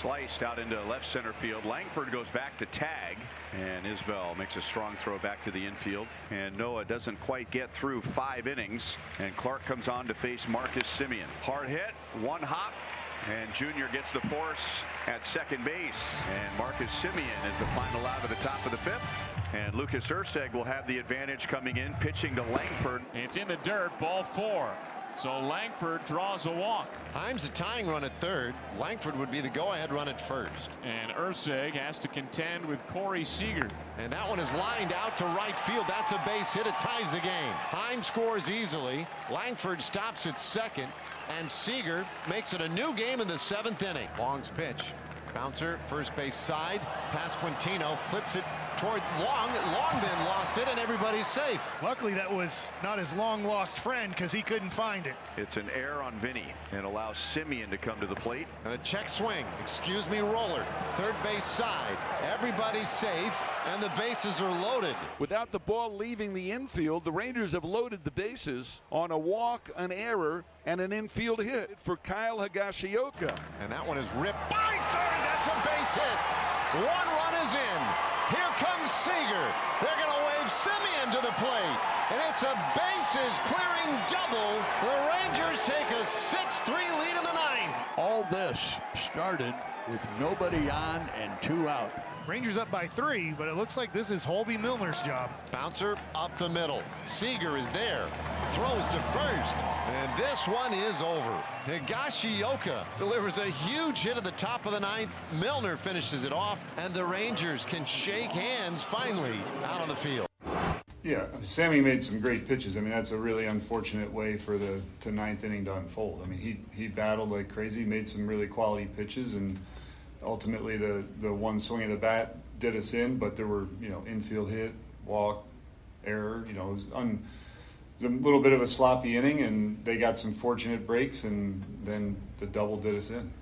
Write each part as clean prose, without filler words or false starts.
sliced out into left center field. Langford goes back to tag, and Isbell makes a strong throw back to the infield. And Noah doesn't quite get through 5 innings, and Clark comes on to face Marcus Semien. Hard hit, one hop, and Junior gets the force at second base. And Marcus Semien is the final out of the top of the 5th. And Lucas Erceg will have the advantage coming in, pitching to Langford. It's in the dirt, ball 4. So Langford draws a walk. Himes a tying run at third. Langford would be the go-ahead run at first. And Erceg has to contend with Corey Seager. And that one is lined out to right field. That's a base hit. It ties the game. Himes scores easily. Langford stops at second. And Seager makes it a new game in the 7th inning. Long's pitch. Bouncer, first base side. Past Quintino, flips it toward Long. Long then lost it, and everybody's safe. Luckily, that was not his long-lost friend because he couldn't find it. It's an error on Vinny and allows Semien to come to the plate. And a check swing. Excuse me, roller. Third base side. Everybody's safe, and the bases are loaded. Without the ball leaving the infield, the Rangers have loaded the bases on a walk, an error, and an infield hit for Kyle Higashioka. And that one is ripped by third. That's a base hit. One run is in. Here comes Seager. They're going to wave Semien to the plate. And it's a bases clearing double. The Rangers take a 6-3 lead in the 9th. All this started with nobody on and 2 out. Rangers up by 3, but it looks like this is Holby Milner's job. Bouncer up the middle. Seager is there. Throws to first. And this one is over. Higashioka delivers a huge hit at the top of the 9th. Milner finishes it off, and the Rangers can shake hands finally out on the field. Yeah, Sammy made some great pitches. I mean, that's a really unfortunate way for the 9th inning to unfold. I mean, he battled like crazy, made some really quality pitches, and ultimately the one swing of the bat did us in. But there were, infield hit, walk, error. It was a little bit of a sloppy inning, and they got some fortunate breaks, and then the double did us in.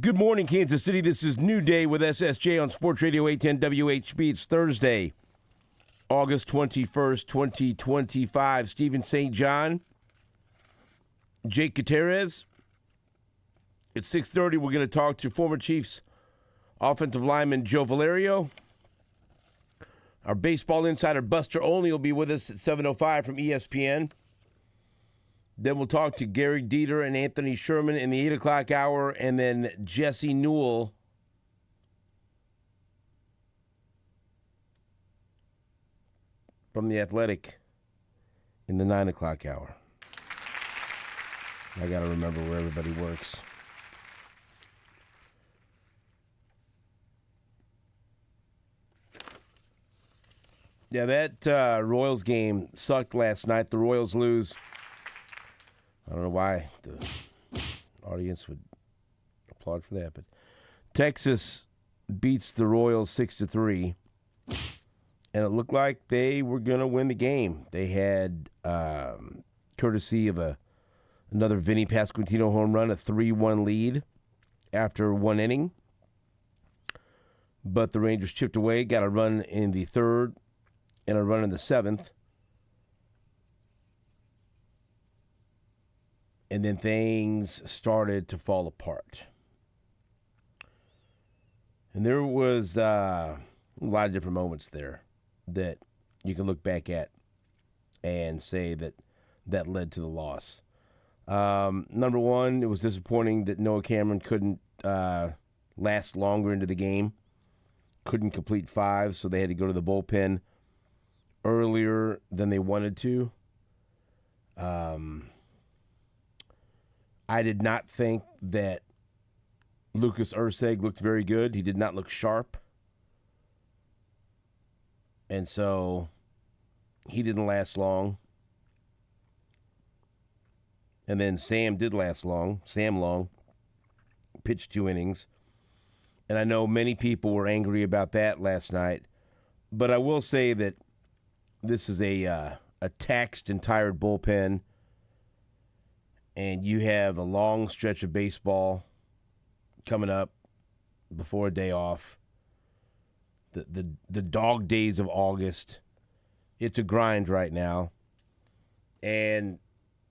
Good morning, Kansas City. This is New Day with SSJ on Sports Radio 810 WHB. It's Thursday, August 21st, 2025. Stephen St. John, Jake Gutierrez. At 6:30, we're going to talk to former Chiefs offensive lineman Joe Valerio. Our baseball insider Buster Olney will be with us at 7:05 from ESPN. Then we'll talk to Gary Dieter and Anthony Sherman in the 8 o'clock hour, and then Jesse Newell from The Athletic in the 9 o'clock hour. I got to remember where everybody works. Yeah, that Royals game sucked last night. The Royals lose. I don't know why the audience would applaud for that, but Texas beats the Royals 6-3, and it looked like they were going to win the game. They had, courtesy of another Vinny Pasquantino home run, a 3-1 lead after 1 inning. But the Rangers chipped away, got a run in the 3rd and a run in the 7th. And then things started to fall apart. And there was a lot of different moments there that you can look back at and say that led to the loss. Number one, it was disappointing that Noah Cameron couldn't last longer into the game. Couldn't complete 5, so they had to go to the bullpen earlier than they wanted to. I did not think that Lucas Erceg looked very good. He did not look sharp. And so he didn't last long. And then Sam did last long. Sam Long pitched 2 innings. And I know many people were angry about that last night. But I will say that this is a taxed and tired bullpen. And you have a long stretch of baseball coming up before a day off. The dog days of August. It's a grind right now. And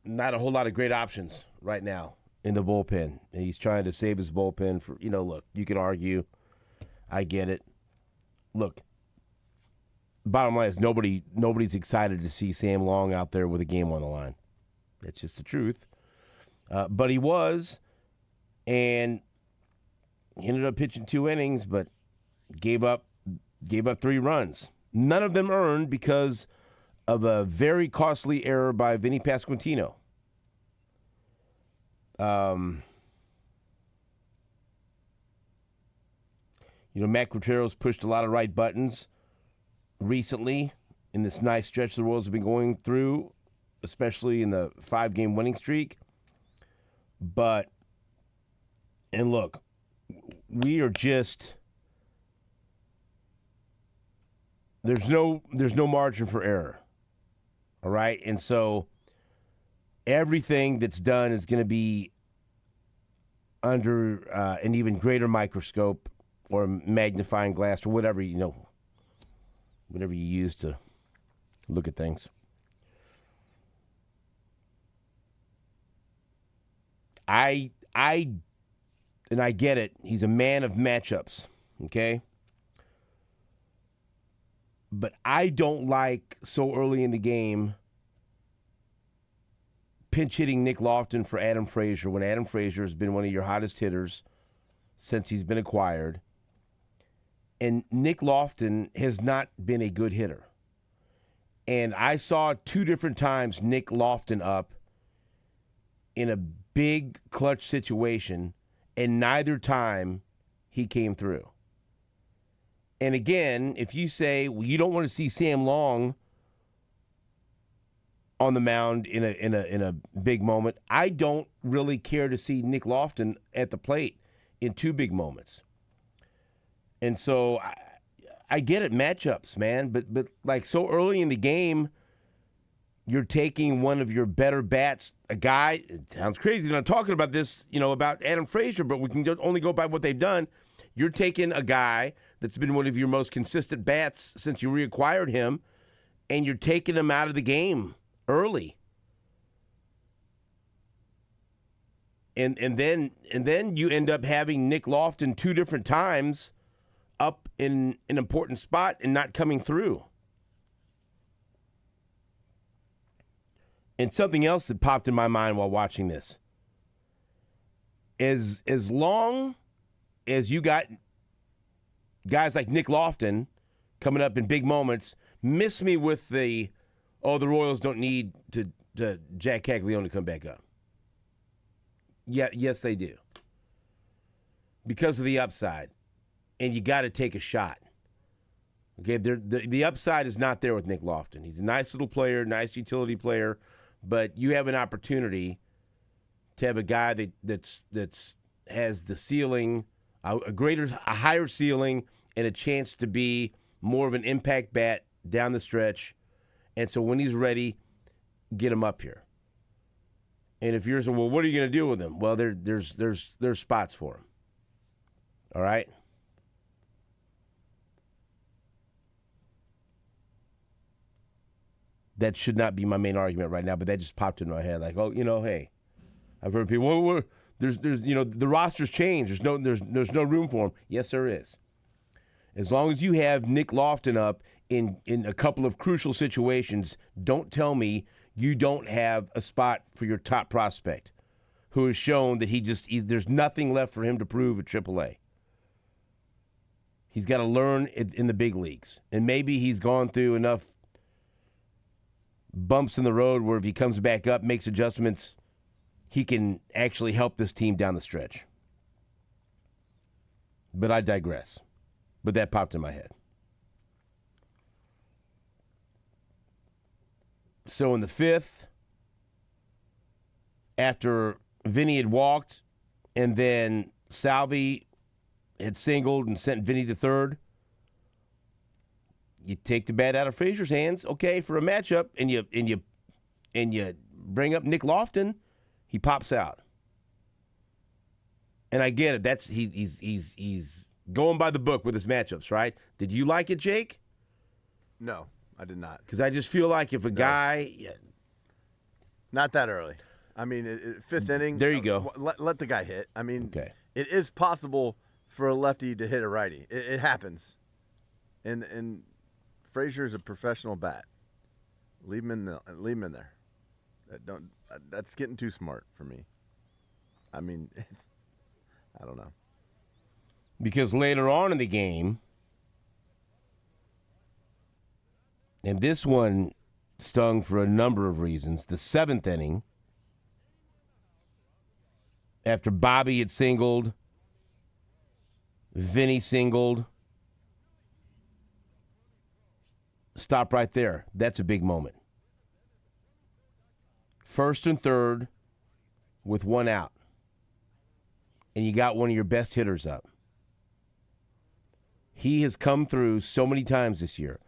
not a whole lot of great options right now in the bullpen. And he's trying to save his bullpen for, look, you can argue. I get it. Look, bottom line is nobody's excited to see Sam Long out there with a game on the line. That's just the truth. But he was, and he ended up pitching 2 innings, but gave up 3 runs. None of them earned because of a very costly error by Vinny Pasquantino. Matt Gutierrez pushed a lot of right buttons recently in this nice stretch the Royals have been going through, especially in the 5-game winning streak. And look, we are just, there's no margin for error. All right? And so everything that's done is going to be under an even greater microscope or magnifying glass or whatever, whatever you use to look at things. I get it. He's a man of matchups, okay? But I don't like so early in the game pinch hitting Nick Lofton for Adam Frazier when Adam Frazier has been one of your hottest hitters since he's been acquired. And Nick Lofton has not been a good hitter. And I saw 2 different times Nick Lofton up in a big clutch situation, and neither time he came through. And again, if you say, well, you don't want to see Sam Long on the mound in a big moment, I don't really care to see Nick Lofton at the plate in 2 big moments. And so I get it, matchups, man, but like so early in the game, you're taking one of your better bats, a guy, it sounds crazy that I'm talking about this, about Adam Frazier, but we can only go by what they've done. You're taking a guy that's been one of your most consistent bats since you reacquired him, and you're taking him out of the game early. And then you end up having Nick Lofton 2 different times up in an important spot and not coming through. And something else that popped in my mind while watching this. As long as you got guys like Nick Lofton coming up in big moments, miss me with the Royals don't need to Jack Caglione to come back up. Yeah, yes, they do. Because of the upside. And you got to take a shot. Okay, the upside is not there with Nick Lofton. He's a nice little player, nice utility player, but you have an opportunity to have a guy that has the ceiling, a higher ceiling, and a chance to be more of an impact bat down the stretch. And so when he's ready, get him up here. And if you're saying, well, what are you going to do with him? Well, there's spots for him. All right. That should not be my main argument right now, but that just popped in my head. Like, hey, I've heard people, well, there's the roster's changed. There's no room for him. Yes, there is. As long as you have Nick Lofton up in a couple of crucial situations, don't tell me you don't have a spot for your top prospect who has shown that there's nothing left for him to prove at AAA. He's got to learn in the big leagues. And maybe he's gone through enough bumps in the road where if he comes back up, makes adjustments, he can actually help this team down the stretch. But I digress. But that popped in my head. So in the 5th, after Vinny had walked and then Salvi had singled and sent Vinny to third, you take the bat out of Frazier's hands, okay, for a matchup, and you bring up Nick Lofton, he pops out. And I get it. He's going by the book with his matchups, right? Did you like it, Jake? No, I did not. Because I just feel like if a guy... Not that early. I mean, fifth inning. There you go. Let the guy hit. I mean, okay. It is possible for a lefty to hit a righty. It happens. And Frazier is a professional bat. Leave him in there. That's getting too smart for me. I mean, I don't know. Because later on in the game, and this one stung for a number of reasons, the seventh inning, after Bobby had singled, Vinny singled, stop right there. That's a big moment. First and third with one out. And you got one of your best hitters up. He has come through so many times this year.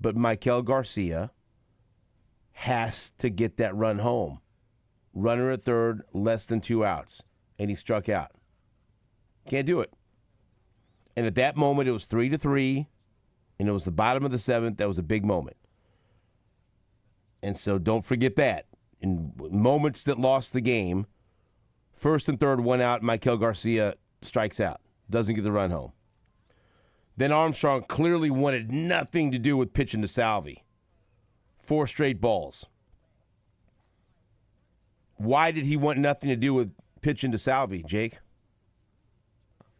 But Michael Garcia has to get that run home. Runner at third, less than 2 outs. And he struck out. Can't do it. And at that moment, it was 3-3. And it was the bottom of the seventh. That was a big moment. And so don't forget that. In moments that lost the game, first and third, 1 out, Michael Garcia strikes out. Doesn't get the run home. Then Armstrong clearly wanted nothing to do with pitching to Salvi. 4 straight balls. Why did he want nothing to do with pitching to Salvi, Jake?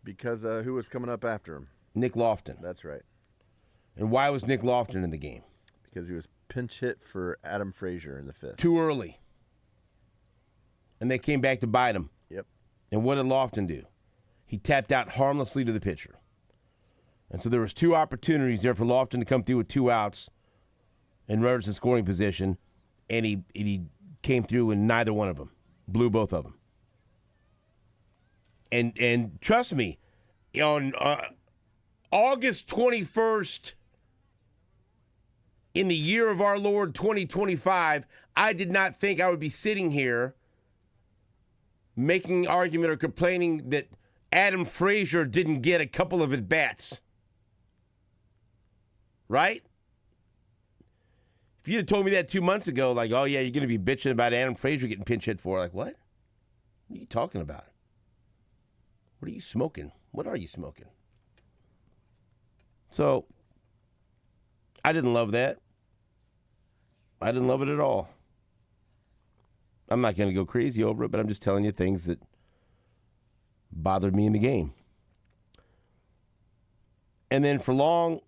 Because who was coming up after him? Nick Lofton. That's right. And why was Nick Lofton in the game? Because he was pinch hit for Adam Frazier in the 5th. Too early. And they came back to bite him. Yep. And what did Lofton do? He tapped out harmlessly to the pitcher. And so there was 2 opportunities there for Lofton to come through with 2 outs and runners in scoring position, and he came through in neither one of them. Blew both of them. And trust me, on August 21st, in the year of our Lord 2025, I did not think I would be sitting here making an argument or complaining that Adam Frazier didn't get a couple of at-bats. Right? If you had told me that 2 months ago, like, oh, yeah, you're going to be bitching about Adam Frazier getting pinch hit for, like, what? What are you talking about? What are you smoking? What are you smoking? So, I didn't love that. I didn't love it at all. I'm not going to go crazy over it, but I'm just telling you things that bothered me in the game. And then for long,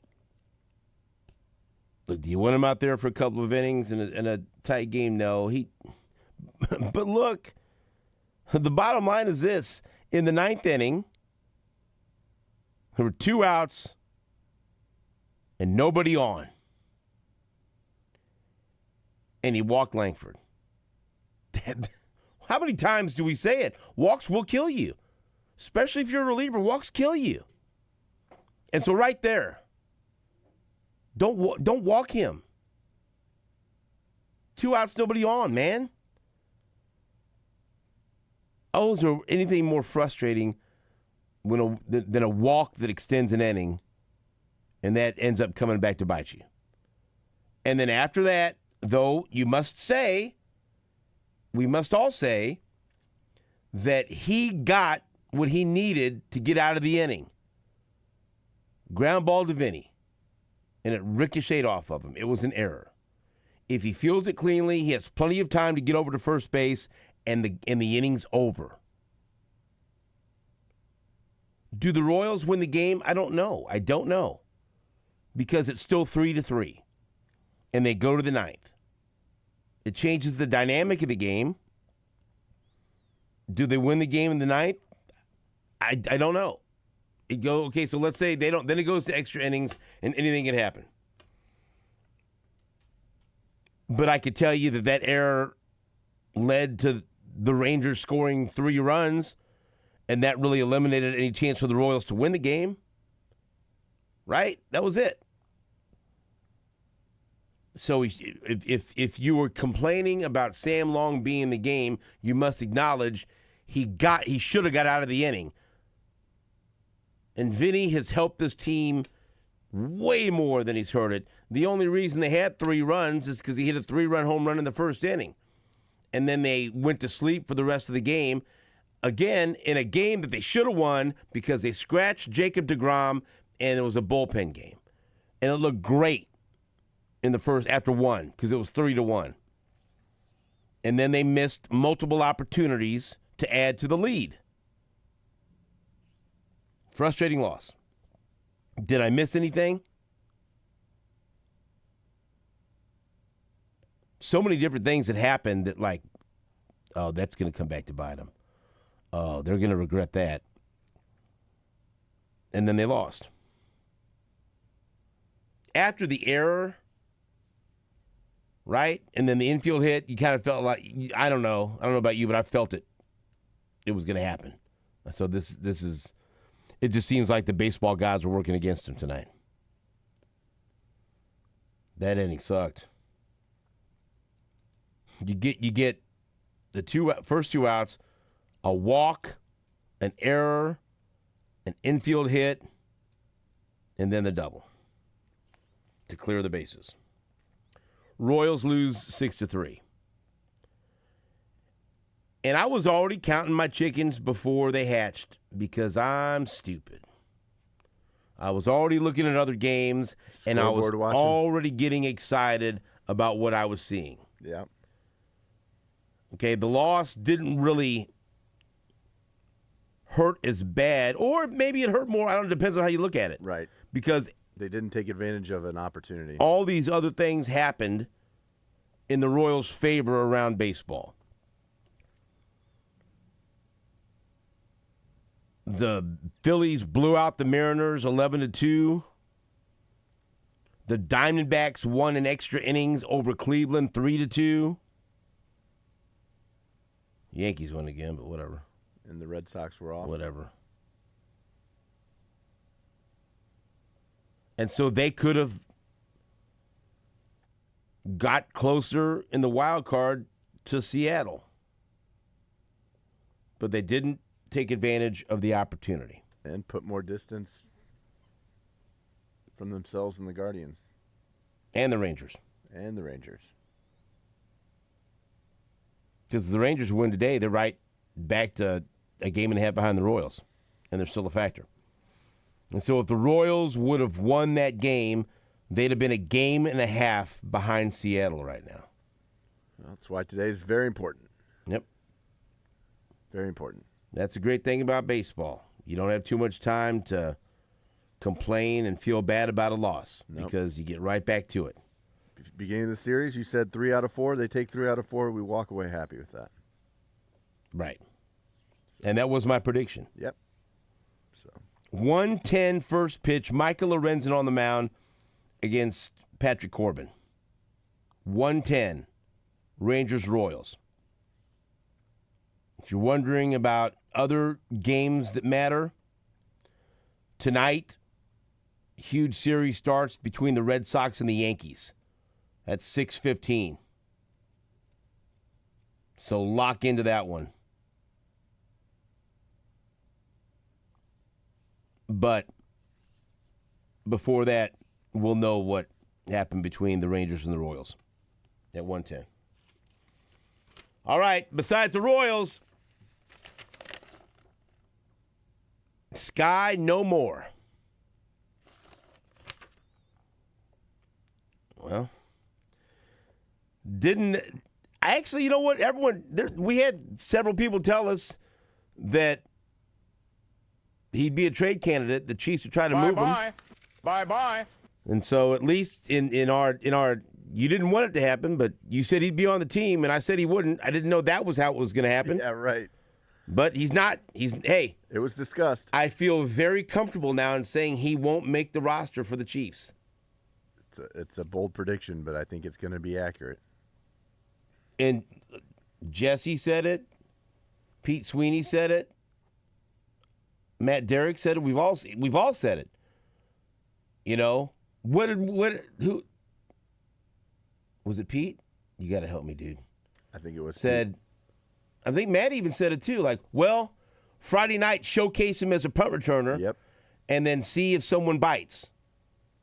look, do you want him out there for a couple of innings in a tight game? No. But look, the bottom line is this. In the 9th inning, there were 2 outs and nobody on. And he walked Langford. How many times do we say it? Walks will kill you. Especially if you're a reliever, walks kill you. And so right there, don't walk him. 2 outs, nobody on, man. Oh, is there anything more frustrating than a walk that extends an inning and that ends up coming back to bite you? And then after that, though, we must all say that he got what he needed to get out of the inning. Ground ball to Vinny, and it ricocheted off of him. It was an error. If he fields it cleanly, he has plenty of time to get over to first base, and the inning's over. Do the Royals win the game? I don't know. Because it's still 3-3, and they go to the 9th. It changes the dynamic of the game. Do they win the game in the 9th? I don't know. Okay, so let's say they don't. Then it goes to extra innings, and anything can happen. But I could tell you that error led to the Rangers scoring 3 runs, and that really eliminated any chance for the Royals to win the game. Right? That was it. So if you were complaining about Sam Long being in the game, you must acknowledge he should have got out of the inning. And Vinny has helped this team way more than he's hurt it. The only reason they had 3 runs is because he hit a 3-run home run in the first inning. And then they went to sleep for the rest of the game. Again, in a game that they should have won because they scratched Jacob deGrom and it was a bullpen game. And it looked great in the first after 1 because it was 3-1. And then they missed multiple opportunities to add to the lead. Frustrating loss. Did I miss anything? So many different things that happened that, like, oh, that's going to come back to bite them. Oh, they're going to regret that. And then they lost. After the error, right? And then the infield hit, you kind of felt like, I don't know about you, but I felt it. It was going to happen. So this is, it just seems like the baseball gods were working against him tonight. That inning sucked. You get the first 2 outs, a walk, an error, an infield hit, and then the double to clear the bases. Royals lose 6-3. And I was already counting my chickens before they hatched because I'm stupid. I was already looking at other games, and I was already getting excited about what I was seeing. Yeah. Okay, the loss didn't really hurt as bad, or maybe it hurt more. I don't know, it depends on how you look at it. Right. Because they didn't take advantage of an opportunity. All these other things happened in the Royals' favor around baseball. The Phillies blew out the Mariners 11-2. The Diamondbacks won in extra innings over Cleveland 3-2. Yankees won again, but whatever. And the Red Sox were off. Whatever. And so they could have got closer in the wild card to Seattle. But they didn't take advantage of the opportunity. And put more distance from themselves and the Guardians. And the Rangers. And the Rangers. Because the Rangers win today, they're right back to a game and a half behind the Royals. And they're still a factor. And so if the Royals would have won that game, they'd have been a game and a half behind Seattle right now. Well, that's why today is very important. Yep. Very important. That's a great thing about baseball. You don't have too much time to complain and feel bad about a loss because you get right back to it. Beginning of the series, you said 3 out of 4. They take 3 out of 4. We walk away happy with that. Right. And that was my prediction. Yep. 1:10 first pitch. Michael Lorenzen on the mound against Patrick Corbin. 1:10. Rangers-Royals. If you're wondering about other games that matter, tonight, huge series starts between the Red Sox and the Yankees. That's 6:15. So lock into that one. But before that, we'll know what happened between the Rangers and the Royals at 1:10. All right, besides the Royals, Sky no more. Well, actually, you know what? We had several people tell us that he'd be a trade candidate. The Chiefs would try to move him. Bye-bye. And so at least in our you didn't want it to happen, but you said he'd be on the team, and I said he wouldn't. I didn't know that was how it was going to happen. Yeah, right. But he's not. Hey. It was discussed. I feel very comfortable now in saying he won't make the roster for the Chiefs. It's a bold prediction, but I think it's going to be accurate. And Jesse said it. Pete Sweeney said it. Matt Derrick said it. We've all said it. You know, who was it? Pete? You got to help me, dude. I think it was said. Pete. I think Matt even said it too. Like, well, Friday night showcase him as a punt returner. Yep. and then see if someone bites.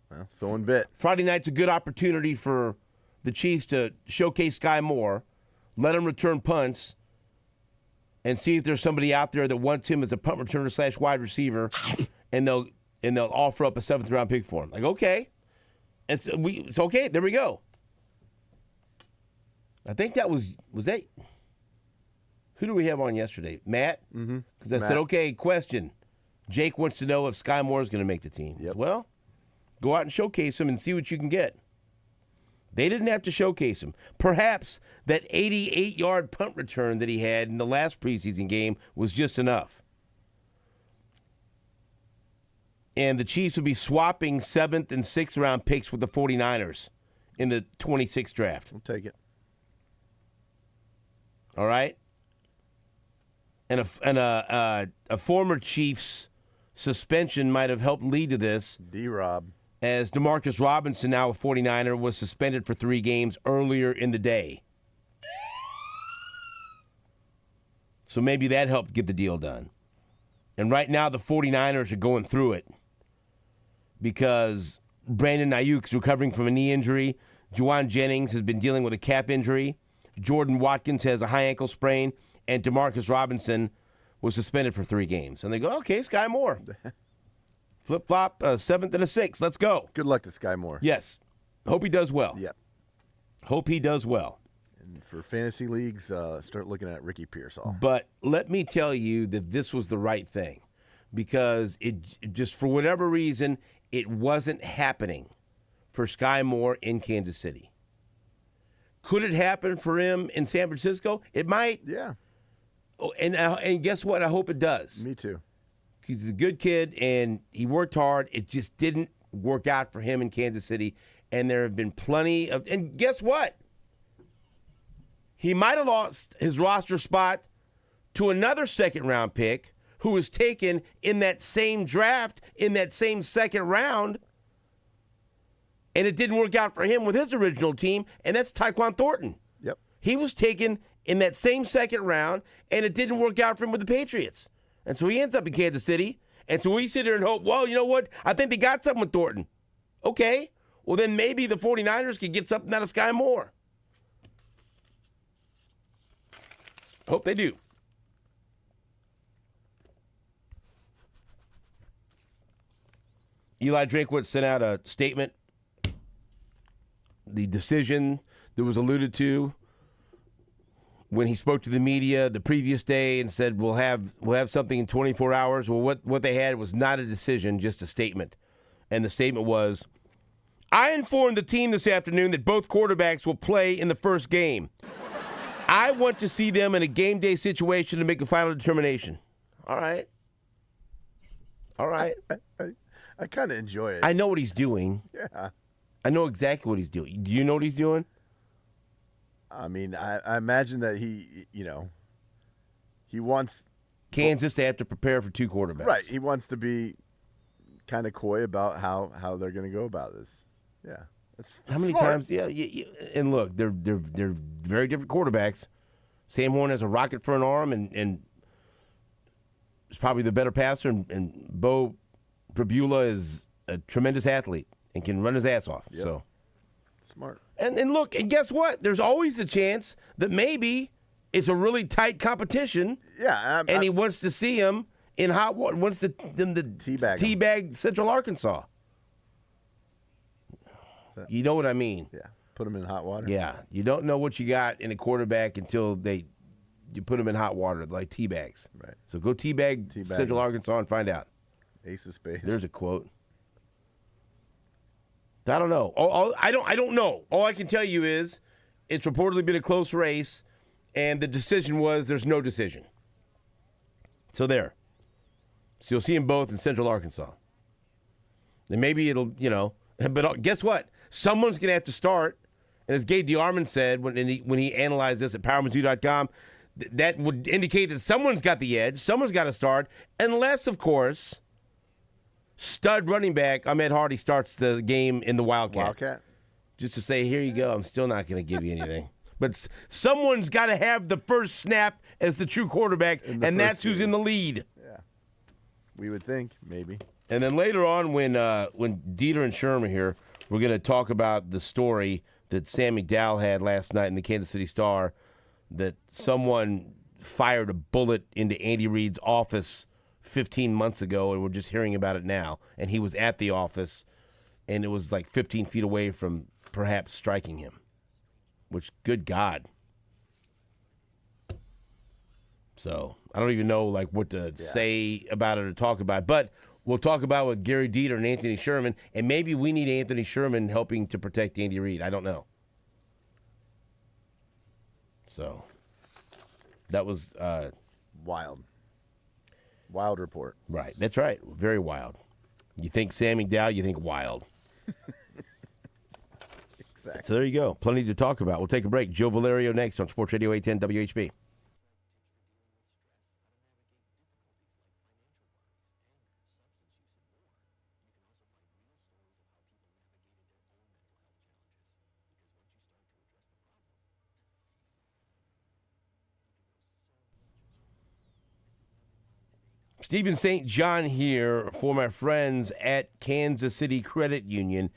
Well, someone bit. Friday night's a good opportunity for the Chiefs to showcase Sky Moore, let him return punts, and see if there's somebody out there that wants him as a punt returner / wide receiver, and they'll offer up a 7th-round pick for him. Like, okay. It's okay. There we go. I think that was that. Who do we have on yesterday? Matt? Mm-hmm. Because I said, okay, question. Jake wants to know if Sky Moore is going to make the team. Yep. Well, go out and showcase him and see what you can get. They didn't have to showcase him. Perhaps that 88-yard punt return that he had in the last preseason game was just enough. And the Chiefs will be swapping 7th and 6th round picks with the 49ers in the 26th draft. We'll take it. All right? And a former Chiefs suspension might have helped lead to this. D-Rob. As Demarcus Robinson, now a 49er, was suspended for 3 games earlier in the day. So maybe that helped get the deal done. And right now the 49ers are going through it because Brandon Ayuk's recovering from a knee injury. Juwan Jennings has been dealing with a calf injury. Jordan Watkins has a high ankle sprain. And Demarcus Robinson was suspended for 3 games. And they go, okay, Sky Moore. Flip-flop, 7th and a 6th. Let's go. Good luck to Sky Moore. Yes. Hope he does well. Yep. Hope he does well. And for fantasy leagues, start looking at Ricky Pearsall. But let me tell you that this was the right thing because it just, for whatever reason, it wasn't happening for Sky Moore in Kansas City. Could it happen for him in San Francisco? It might. Yeah. Oh, and guess what? I hope it does. Me too. He's a good kid, and he worked hard. It just didn't work out for him in Kansas City, and there have been plenty of – and guess what? He might have lost his roster spot to another second-round pick who was taken in that same draft, in that same second round, and it didn't work out for him with his original team, and that's Tyquan Thornton. Yep. He was taken in that same second round, and it didn't work out for him with the Patriots. And so he ends up in Kansas City. And so we sit here and hope, well, you know what? I think they got something with Thornton. Okay. Well, then maybe the 49ers could get something out of Sky Moore. Hope they do. Eli Drakewitz sent out a statement. The decision that was alluded to when he spoke to the media the previous day and said we'll have something in 24 hours. Well, what they had was not a decision, just a statement. And the statement was, I informed the team this afternoon that both quarterbacks will play in the first game. I want to see them in a game day situation to make a final determination. All right. All right. I kind of enjoy it. I know what he's doing. Yeah. I know exactly what he's doing. Do you know what he's doing? I mean, I imagine that he wants Kansas to have to prepare for 2 quarterbacks. Right. He wants to be kind of coy about how they're going to go about this. Yeah. That's how many smart. times? Yeah. And look, they're very different quarterbacks. Sam Horn has a rocket for an arm and is probably the better passer, and Bo Prabula is a tremendous athlete and can run his ass off. Yep. So smart. And look, and guess what? There's always the chance that maybe it's a really tight competition. Yeah, and he wants to see him in hot water. Wants them to teabag Central Arkansas. You know what I mean? Yeah, put him in hot water. Yeah, you don't know what you got in a quarterback until you put him in hot water, like teabags. Right. So go teabag Central Arkansas and find out. Ace of Spades. There's a quote. I don't know. I don't know. All I can tell you is it's reportedly been a close race, and the decision was there's no decision. So there. So you'll see them both in Central Arkansas. And maybe it'll, but guess what? Someone's going to have to start. And as Gabe DeArmond said when he analyzed this at PowerMizzou.com, that would indicate that someone's got the edge. Someone's got to start. Unless, of course, stud running back Ahmed Hardy starts the game in the Wildcat. Just to say, here you go. I'm still not going to give you anything. But someone's got to have the first snap as the true quarterback, and that's who's in the lead. Yeah. We would think, maybe. And then later on, when Dieter and Sherm are here, we're going to talk about the story that Sam McDowell had last night in the Kansas City Star, that someone fired a bullet into Andy Reid's office 15 months ago, and we're just hearing about it now. And he was at the office, and it was like 15 feet away from perhaps striking him, which, good God. So I don't even know like what to say about it or talk about it. But we'll talk about it with Gary Dieter and Anthony Sherman, and maybe we need Anthony Sherman helping to protect Andy Reid. I don't know. So that was wild. Wild report. Right. That's right. Very wild. You think Sam McDowell, you think wild. Exactly. So there you go. Plenty to talk about. We'll take a break. Joe Valerio next on Sports Radio 810 WHB. Stephen St. John here for my friends at Kansas City Credit Union.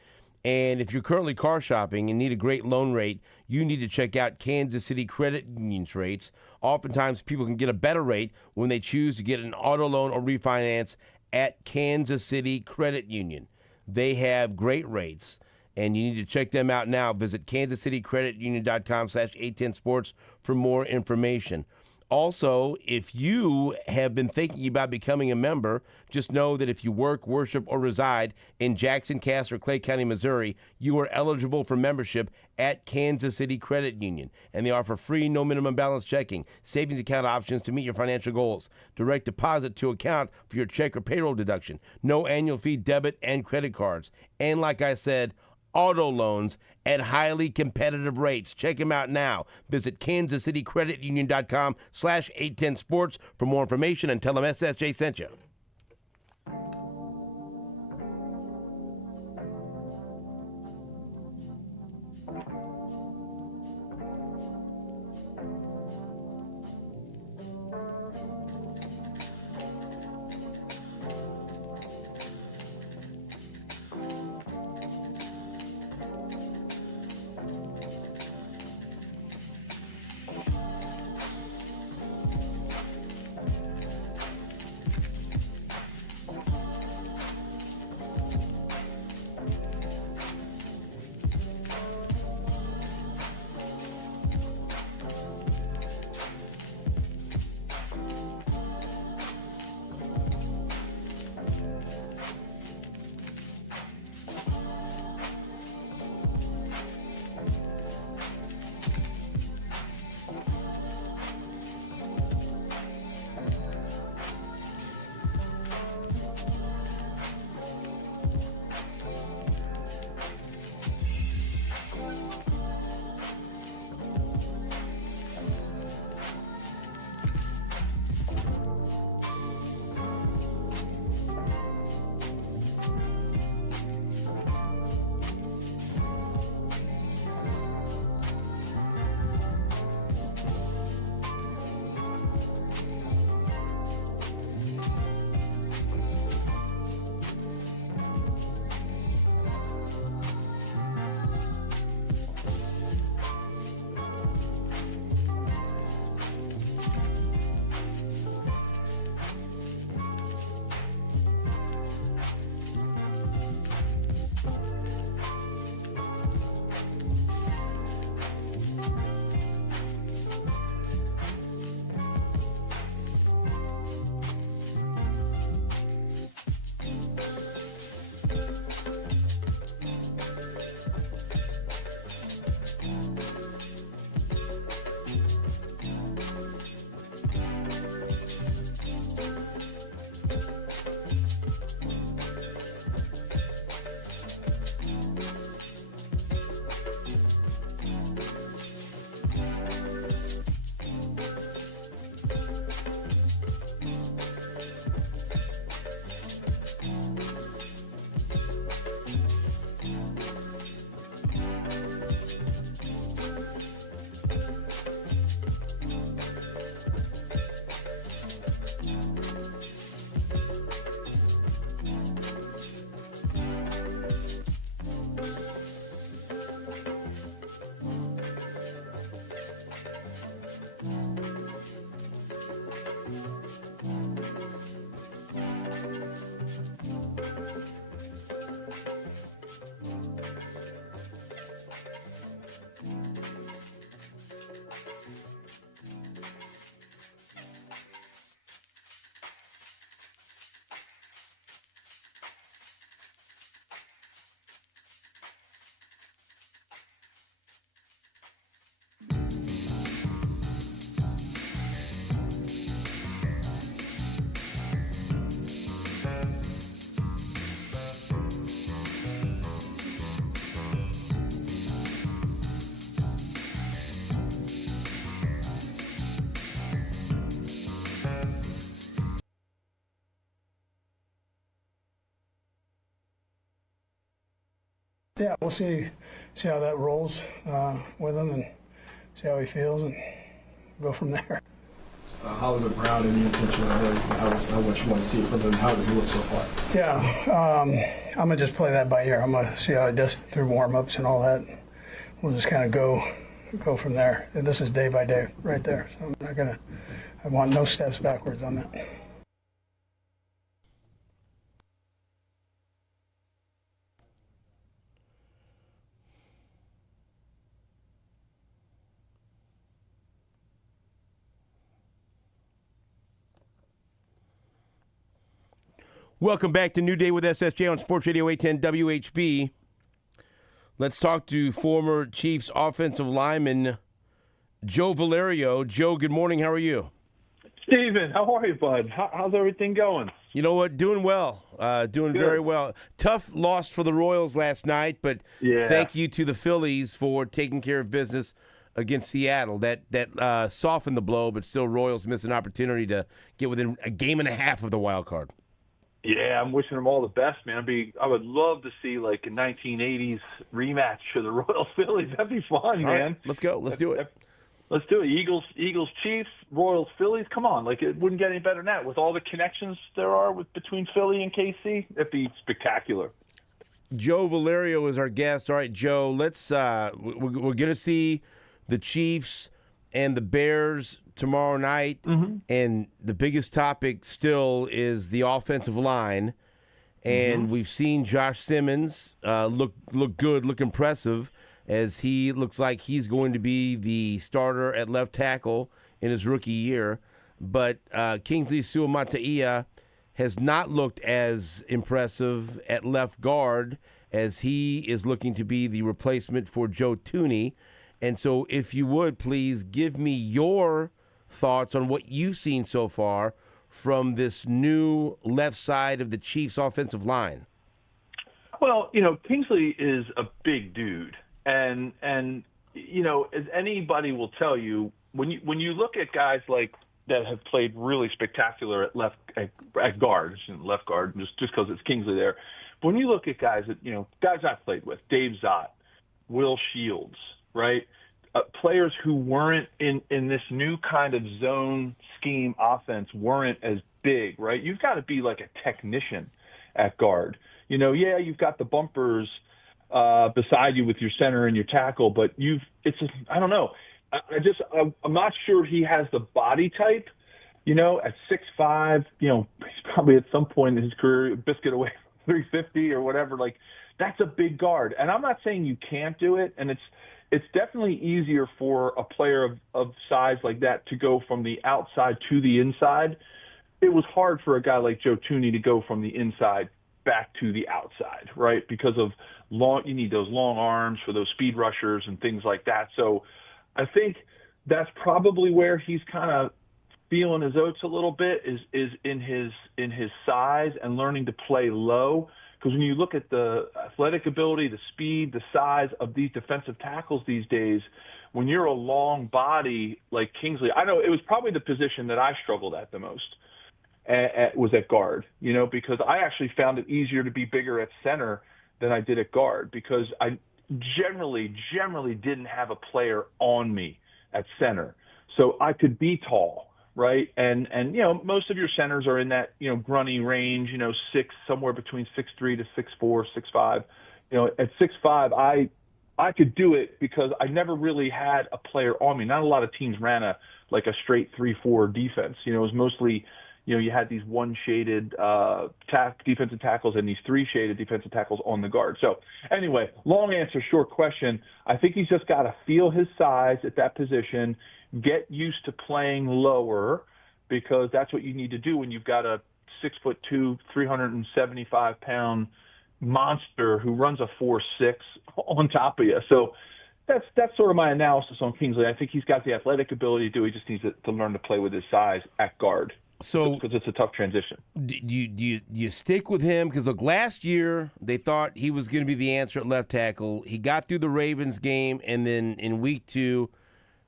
And if you're currently car shopping and need a great loan rate, you need to check out Kansas City Credit Union's rates. Oftentimes, people can get a better rate when they choose to get an auto loan or refinance at Kansas City Credit Union. They have great rates, and you need to check them out now. Visit kansascitycreditunion.com/810sports for more information. Also, if you have been thinking about becoming a member, just know that if you work, worship, or reside in Jackson, Cass, or Clay County, Missouri, you are eligible for membership at Kansas City Credit Union. And they offer free, no minimum balance checking, savings account options to meet your financial goals, direct deposit to account for your check or payroll deduction, no annual fee debit and credit cards. And like I said, auto loans at highly competitive rates. Check them out now. Visit kansascitycreditunion.com/810sports for more information and tell them SSJ sent you. Yeah, we'll see how that rolls with him and see how he feels and go from there. Hollywood Brown, any intention on him? How much you want to see from him? How does he look so far? Yeah, I'm going to just play that by ear. I'm going to see how he does through warm-ups and all that. We'll just kind of go from there. And this is day by day right there. So I want no steps backwards on that. Welcome back to New Day with SSJ on Sports Radio 810 WHB. Let's talk to former Chiefs offensive lineman Joe Valerio. Joe, good morning. How are you? Steven, how are you, bud? How's everything going? You know what? Doing well. Doing Good. very well. Tough loss for the Royals last night, but thank you to the Phillies for taking care of business against Seattle. That softened the blow, but still Royals missed an opportunity to get within a game and a half of the wild card. Yeah, I'm wishing them all the best, man. I would love to see like a 1980s rematch of the Royals Phillies. That'd be fun, man. Right, let's go. Let's do it. Let's do it. Eagles Chiefs, Royals Phillies. Come on, like it wouldn't get any better than that. With all the connections there are between Philly and KC, it'd be spectacular. Joe Valerio is our guest. All right, Joe. Let's. We're gonna see the Chiefs and the Bears tomorrow night, and the biggest topic still is the offensive line. And we've seen Josh Simmons look good, look impressive, as he looks like he's going to be the starter at left tackle in his rookie year. But Kingsley Suamataia has not looked as impressive at left guard, as he is looking to be the replacement for Joe Thuney. And so if you would, please give me your thoughts on what you've seen so far from this new left side of the Chiefs' offensive line. Well, Kingsley is a big dude. And as anybody will tell you, when you look at guys like that have played really spectacular at guard, left guard, just because it's Kingsley there. But when you look at guys I've played with, Dave Zott, Will Shields, right? Players who weren't in this new kind of zone scheme offense weren't as big, right? You've got to be like a technician at guard. You've got the bumpers beside you with your center and your tackle, but I don't know. I'm not sure he has the body type, at 6'5", he's probably at some point in his career, biscuit away from 350 or whatever. Like, that's a big guard. And I'm not saying you can't do it. And it's definitely easier for a player of size like that to go from the outside to the inside. It was hard for a guy like Joe Thuney to go from the inside back to the outside, right? Because of you need those long arms for those speed rushers and things like that. So I think that's probably where he's kind of feeling his oats a little bit is in his size and learning to play low. Because when you look at the athletic ability, the speed, the size of these defensive tackles these days, when you're a long body like Kingsley, I know it was probably the position that I struggled at the most, was at guard, because I actually found it easier to be bigger at center than I did at guard, because I generally didn't have a player on me at center. So I could be tall. Right. And most of your centers are in that, grunny range, somewhere between 6'3" to 6'4", 6'5". At 6'5", I could do it because I never really had a player on me. Not a lot of teams ran a straight 3-4 defense. It was mostly, you had these one shaded defensive tackles and these three shaded defensive tackles on the guard. So anyway, long answer, short question. I think he's just got to feel his size at that position, get used to playing lower, because that's what you need to do when you've got a 6'2", 375-pound monster who runs a 4.6 on top of you. So that's sort of my analysis on Kingsley. I think he's got the athletic ability to do. He just needs to learn to play with his size at guard. So because it's a tough transition. Do you stick with him? Because look, last year they thought he was going to be the answer at left tackle. He got through the Ravens game, and then in week 2,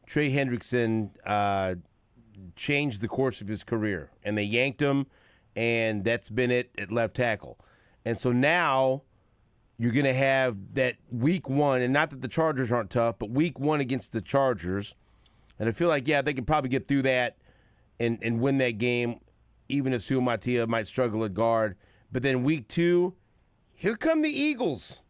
Trey Hendrickson changed the course of his career, and they yanked him, and that's been it at left tackle. And so now You're going to have that week one, and not that the Chargers aren't tough, but week one against the Chargers. And I feel like, yeah, they could probably get through that and win that game, even if Suamatia might struggle at guard. But then week two, here come the Eagles.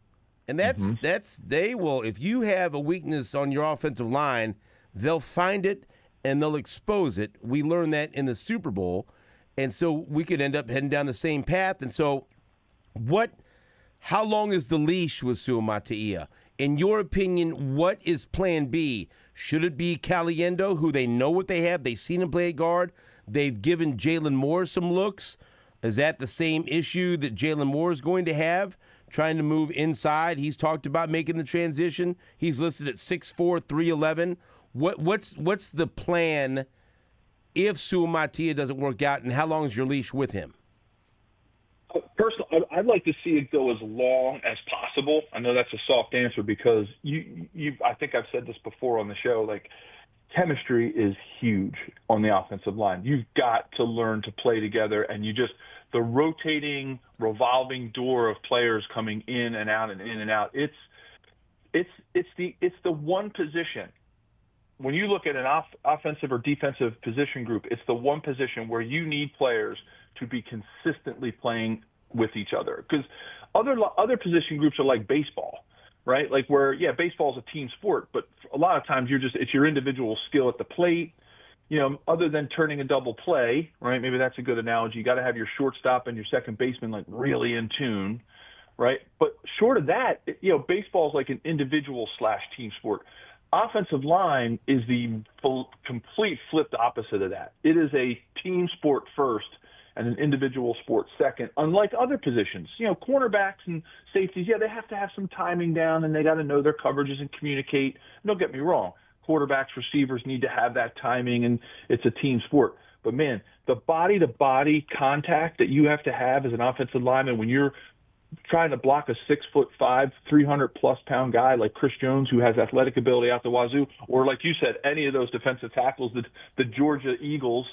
And they will, if you have a weakness on your offensive line, they'll find it and they'll expose it. We learned that in the Super Bowl. And so we could end up heading down the same path. And so how long is the leash with Suamatia? In your opinion, what is plan B? Should it be Caliendo, who they know what they have? They've seen him play at guard. They've given Jalen Moore some looks. Is that the same issue that Jalen Moore is going to have, trying to move inside? He's talked about making the transition. He's listed at 6'4", 311. What's the plan if Suamatia doesn't work out, and how long is your leash with him? Personally, I'd like to see it go as long as possible. I know that's a soft answer because I think I've said this before on the show, like chemistry is huge on the offensive line. You've got to learn to play together, and the rotating, revolving door of players coming in and out and in and out. It's the one position. When you look at an offensive or defensive position group, it's the one position where you need players to be consistently playing with each other. Because other position groups are like baseball, right? Like where, baseball is a team sport, but a lot of times it's your individual skill at the plate. Other than turning a double play, right? Maybe that's a good analogy. You got to have your shortstop and your second baseman like really in tune, right? But short of that, baseball is like an individual / team sport. Offensive line is the complete flipped opposite of that. It is a team sport first and an individual sport second, unlike other positions. Cornerbacks and safeties, they have to have some timing down and they got to know their coverages and communicate. Don't get me wrong. Quarterbacks, receivers need to have that timing, and it's a team sport. But, man, the body-to-body contact that you have to have as an offensive lineman when you're trying to block a 6'5", 300-plus pound guy like Chris Jones, who has athletic ability out the wazoo, or like you said, any of those defensive tackles, the Georgia Eagles,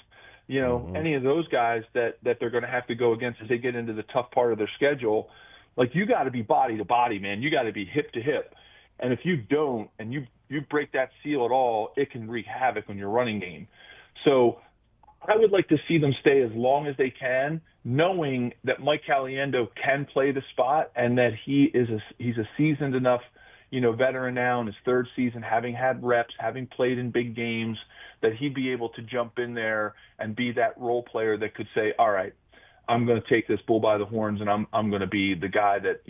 any of those guys that they're going to have to go against as they get into the tough part of their schedule. Like, you got to be body to body, man. You got to be hip to hip. And if you don't, and you break that seal at all, it can wreak havoc on your running game. So I would like to see them stay as long as they can, knowing that Mike Caliendo can play the spot and that he's a seasoned enough, veteran now in his third season, having had reps, having played in big games, that he'd be able to jump in there and be that role player that could say, all right, I'm going to take this bull by the horns and I'm going to be the guy that,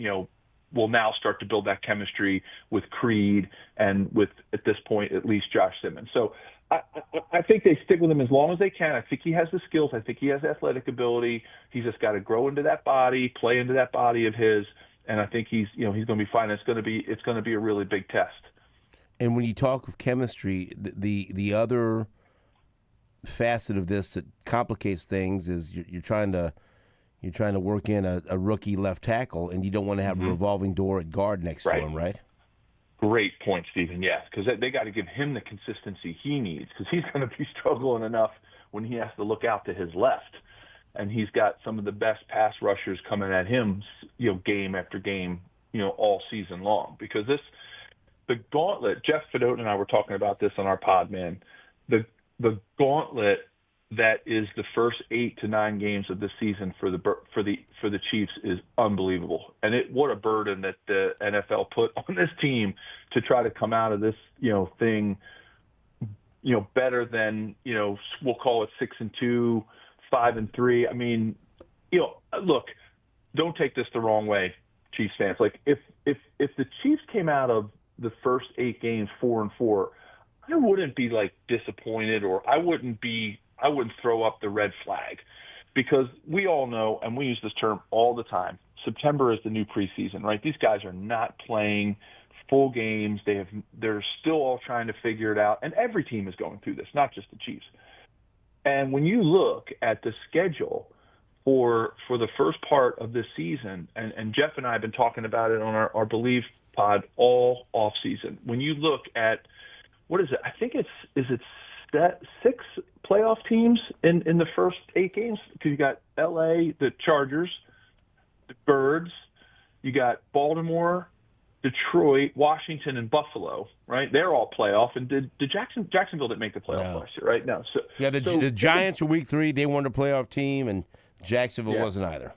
will now start to build that chemistry with Creed and with, at this point, at least Josh Simmons. So I think they stick with him as long as they can. I think he has the skills. I think he has athletic ability. He's just got to grow into that body, play into that body of his, and I think he's going to be fine. It's going to be a really big test. And when you talk of chemistry, the other facet of this that complicates things is you're trying to work in a rookie left tackle, and you don't want to have a revolving door at guard next to him, right? Great point, Stephen. Yes, because they got to give him the consistency he needs, because he's going to be struggling enough when he has to look out to his left, and he's got some of the best pass rushers coming at him, game after game, all season long. Because the gauntlet. Jeff Fedot and I were talking about this on our pod, man. The gauntlet that is the first 8 to 9 games of the season for the Chiefs is unbelievable. And what a burden that the NFL put on this team to try to come out of this, thing, better than, we'll call it 6-2, 5-3. I mean, look, don't take this the wrong way, Chiefs fans. Like if the Chiefs came out of the first 8 games 4-4, I wouldn't be like disappointed, or I wouldn't throw up the red flag, because we all know, and we use this term all the time, September is the new preseason, right? These guys are not playing full games. They're still all trying to figure it out, and every team is going through this, not just the Chiefs. And when you look at the schedule for the first part of this season, and Jeff and I have been talking about it on our Believe pod all off season. When you look at, what is it? I think is it 6 playoff teams in the first 8 games? Because you got LA, the Chargers, the Birds, You got Baltimore, Detroit, Washington, and Buffalo, right? They're all playoff. And did Jacksonville didn't make the playoff last year, right? No. So yeah, the Giants were week 3. They weren't a playoff team, and Jacksonville wasn't either.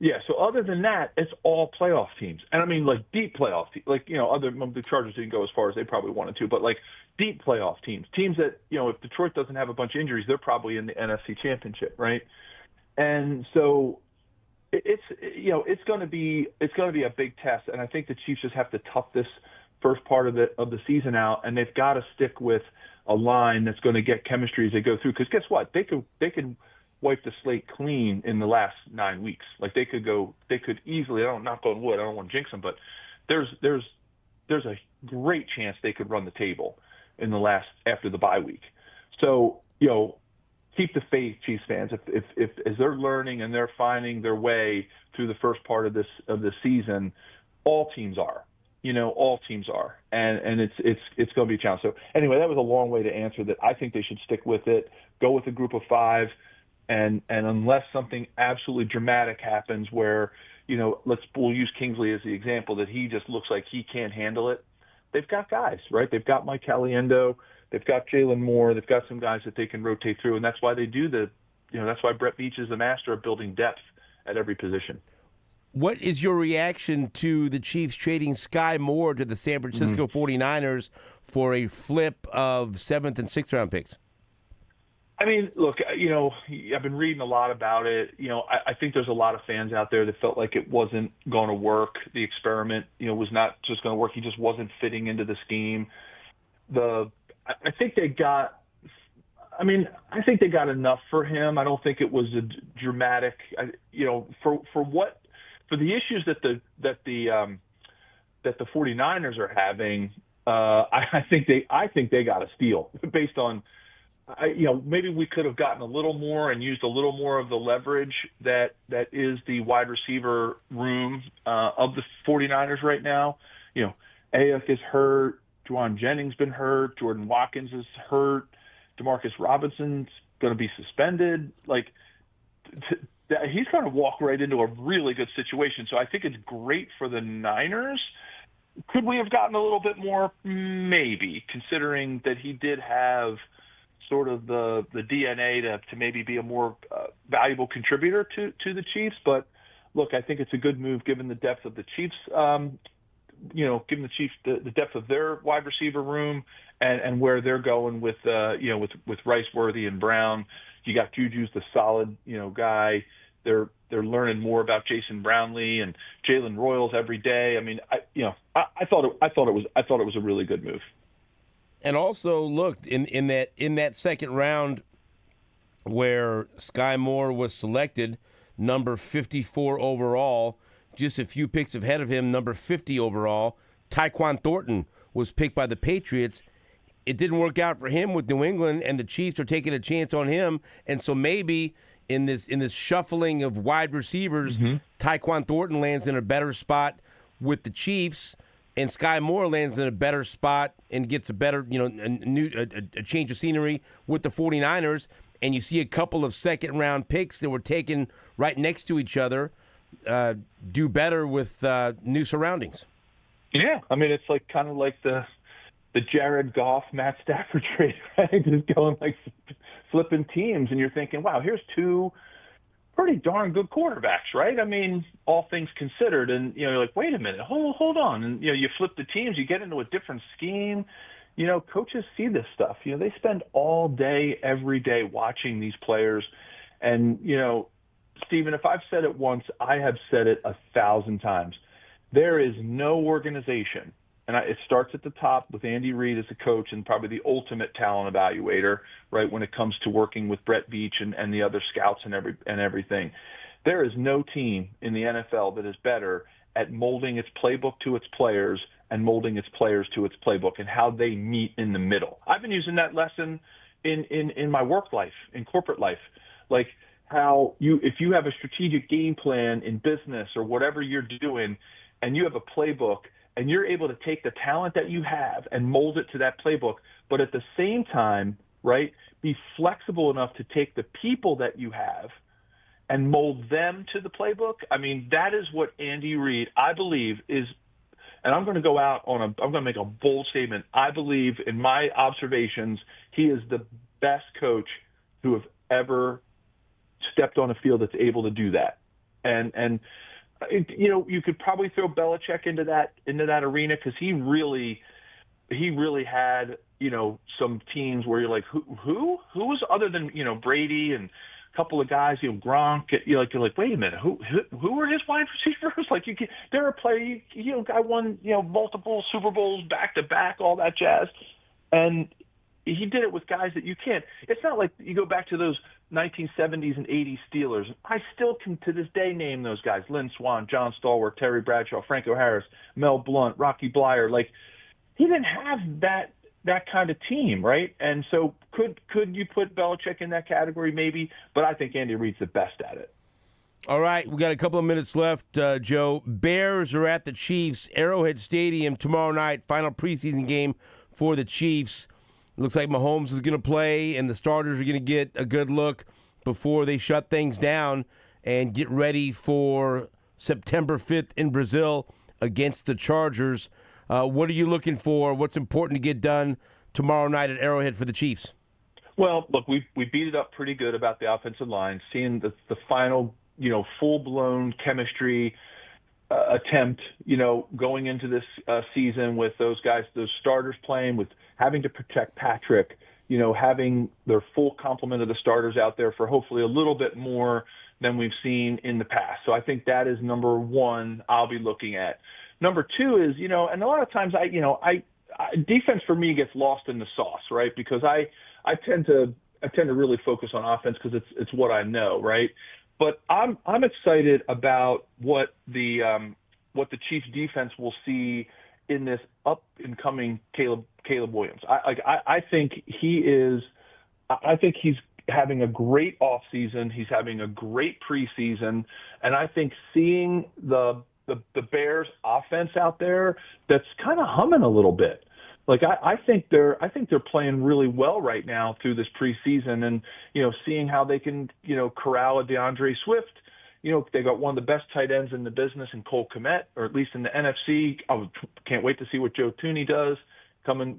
Yeah. So other than that, it's all playoff teams, and I mean like deep playoff teams. Like the Chargers didn't go as far as they probably wanted to, but like deep playoff teams that if Detroit doesn't have a bunch of injuries, they're probably in the NFC Championship, right? And so it's going to be a big test, and I think the Chiefs just have to tough this first part of the season out, and they've got to stick with a line that's going to get chemistry as they go through. Because guess what? They could wipe the slate clean in the last 9 weeks. Like they could easily. I don't knock on wood. I don't want to jinx them, but there's a great chance they could run the table in the after the bye week. So keep the faith, Chiefs fans. If as they're learning and they're finding their way through the first part of the season, all teams are. All teams are, and it's going to be a challenge. So anyway, that was a long way to answer that. I think they should stick with it. Go with a group of 5, and unless something absolutely dramatic happens, where we'll use Kingsley as the example, that he just looks like he can't handle it. They've got guys, right? They've got Mike Caliendo. They've got Jalen Moore. They've got some guys that they can rotate through, and that's why they do that's why Brett Veach is the master of building depth at every position. What is your reaction to the Chiefs trading Sky Moore to the San Francisco 49ers for a flip of 7th and 6th round picks? I mean, look, I've been reading a lot about it. I think there's a lot of fans out there that felt like it wasn't going to work. The experiment, was not just going to work. He just wasn't fitting into the scheme. I think they got enough for him. I don't think it was a dramatic, for the issues that the 49ers are having. I think they got a steal based on, maybe we could have gotten a little more and used a little more of the leverage that is the wide receiver room of the 49ers right now. Ayuk is hurt. Juwan Jennings been hurt. Jordan Watkins is hurt. Demarcus Robinson's going to be suspended. Like, he's going to walk right into a really good situation. So I think it's great for the Niners. Could we have gotten a little bit more? Maybe, considering that he did have sort of the DNA to maybe be a more valuable contributor to the Chiefs. But look, I think it's a good move given the depth of the Chiefs. Given the Chiefs the depth of their wide receiver room and where they're going with Rice, Worthy, and Brown. You got Juju's the solid guy. They're learning more about Jason Brownlee and Jalen Royals every day. I mean, I thought it was a really good move. And also, look, in that second round where Sky Moore was selected, number 54 overall, just a few picks ahead of him, number 50 overall, Tyquan Thornton was picked by the Patriots. It didn't work out for him with New England, and the Chiefs are taking a chance on him. And so maybe in this shuffling of wide receivers, Tyquan Thornton lands in a better spot with the Chiefs, and Sky Moore lands in a better spot and gets a better, a change of scenery with the 49ers. And you see a couple of second-round picks that were taken right next to each other do better with new surroundings. Yeah, I mean, it's kind of like the Jared Goff, Matt Stafford trade, right? Just going flipping teams, and you're thinking, wow, here's two pretty darn good quarterbacks, right? I mean, all things considered, and you're like, wait a minute, hold on, and you flip the teams, you get into a different scheme. Coaches see this stuff. They spend all day, every day watching these players, and Stephen, if I've said it once, I have said it 1,000 times. There is no organization, and it starts at the top with Andy Reid as a coach and probably the ultimate talent evaluator, right, when it comes to working with Brett Veach and the other scouts and everything. There is no team in the NFL that is better at molding its playbook to its players and molding its players to its playbook and how they meet in the middle. I've been using that lesson in my work life, in corporate life, like how if you have a strategic game plan in business or whatever you're doing and you have a playbook and you're able to take the talent that you have and mold it to that playbook, but at the same time, right, be flexible enough to take the people that you have and mold them to the playbook. I mean, that is what Andy Reid, I believe, is. And I'm going to go out I'm going to make a bold statement. I believe, in my observations, he is the best coach who have ever stepped on a field that's able to do that. And you could probably throw Belichick into that arena, because he really had, some teams where you're like, who was, other than, Brady and a couple of guys, Gronk, you're like, wait a minute, who were his wide receivers? Like, they're a player, guy won, multiple Super Bowls back to back, all that jazz. And he did it with guys that you can't. It's not like you go back to those 1970s and 80s Steelers. I still can, to this day, name those guys: Lynn Swann, John Stallworth, Terry Bradshaw, Franco Harris, Mel Blount, Rocky Bleier. Like, he didn't have that kind of team, right? And so could you put Belichick in that category? Maybe, but I think Andy Reid's the best at it. All right, we got a couple of minutes left, Joe. Bears are at the Chiefs, Arrowhead Stadium tomorrow night, final preseason game for the Chiefs. It looks like Mahomes is going to play, and the starters are going to get a good look before they shut things down and get ready for September 5th in Brazil against the Chargers. What are you looking for? What's important to get done tomorrow night at Arrowhead for the Chiefs? Well, look, we beat it up pretty good about the offensive line, seeing the final, full-blown chemistry attempt, going into this season with those guys, those starters playing, with having to protect Patrick, having their full complement of the starters out there for hopefully a little bit more than we've seen in the past. So I think that is number one I'll be looking at. Number two is, and a lot of times defense for me gets lost in the sauce, right? Because I tend to really focus on offense because it's what I know, right? But I'm excited about what the Chiefs defense will see in this up and coming Caleb Williams. I think he's having a great offseason. He's having a great preseason, and I think seeing the Bears offense out there that's kind of humming a little bit. Like, I think they're playing really well right now through this preseason, and seeing how they can corral a DeAndre Swift. They got one of the best tight ends in the business in Cole Kmet, or at least in the NFC. I can't wait to see what Joe Thuney does coming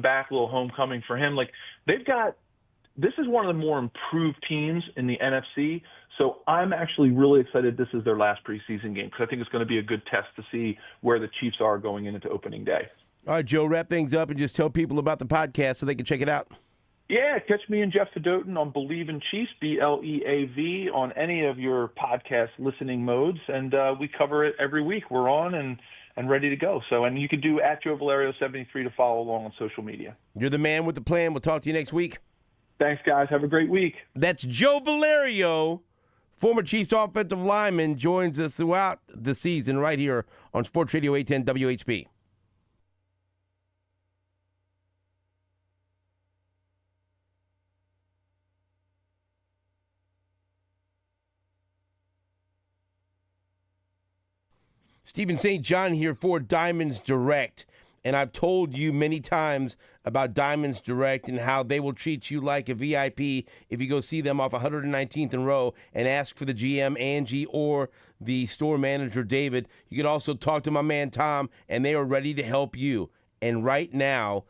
back, a little homecoming for him. Like, this is one of the more improved teams in the NFC. So I'm actually really excited this is their last preseason game, because I think it's going to be a good test to see where the Chiefs are going into opening day. All right, Joe, wrap things up and just tell people about the podcast so they can check it out. Yeah, catch me and Jeff Fedotin on Believe in Chiefs, BLEAV, on any of your podcast listening modes, and we cover it every week. We're on and ready to go. So, and you can do @JoeValerio73 to follow along on social media. You're the man with the plan. We'll talk to you next week. Thanks, guys. Have a great week. That's Joe Valerio, former Chiefs offensive lineman, joins us throughout the season right here on Sports Radio 810 WHB. Stephen St. John here for Diamonds Direct, and I've told you many times about Diamonds Direct and how they will treat you like a VIP if you go see them off 119th and Row and ask for the GM, Angie, or the store manager, David. You can also talk to my man, Tom, and they are ready to help you. And right now,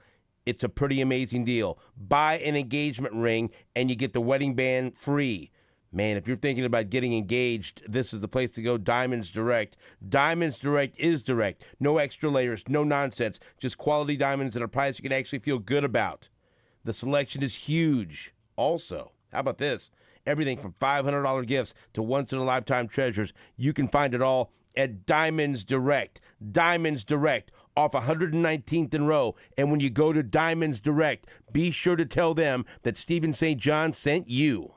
it's a pretty amazing deal. Buy an engagement ring, and you get the wedding band free. Man, if you're thinking about getting engaged, this is the place to go. Diamonds Direct. Diamonds Direct is direct. No extra layers, no nonsense. Just quality diamonds at a price you can actually feel good about. The selection is huge. Also, how about this? Everything from $500 gifts to once-in-a-lifetime treasures. You can find it all at Diamonds Direct. Diamonds Direct, off 119th and Row. And when you go to Diamonds Direct, be sure to tell them that Stephen St. John sent you.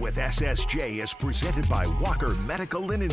with SSJ is presented by Walker Medical Linen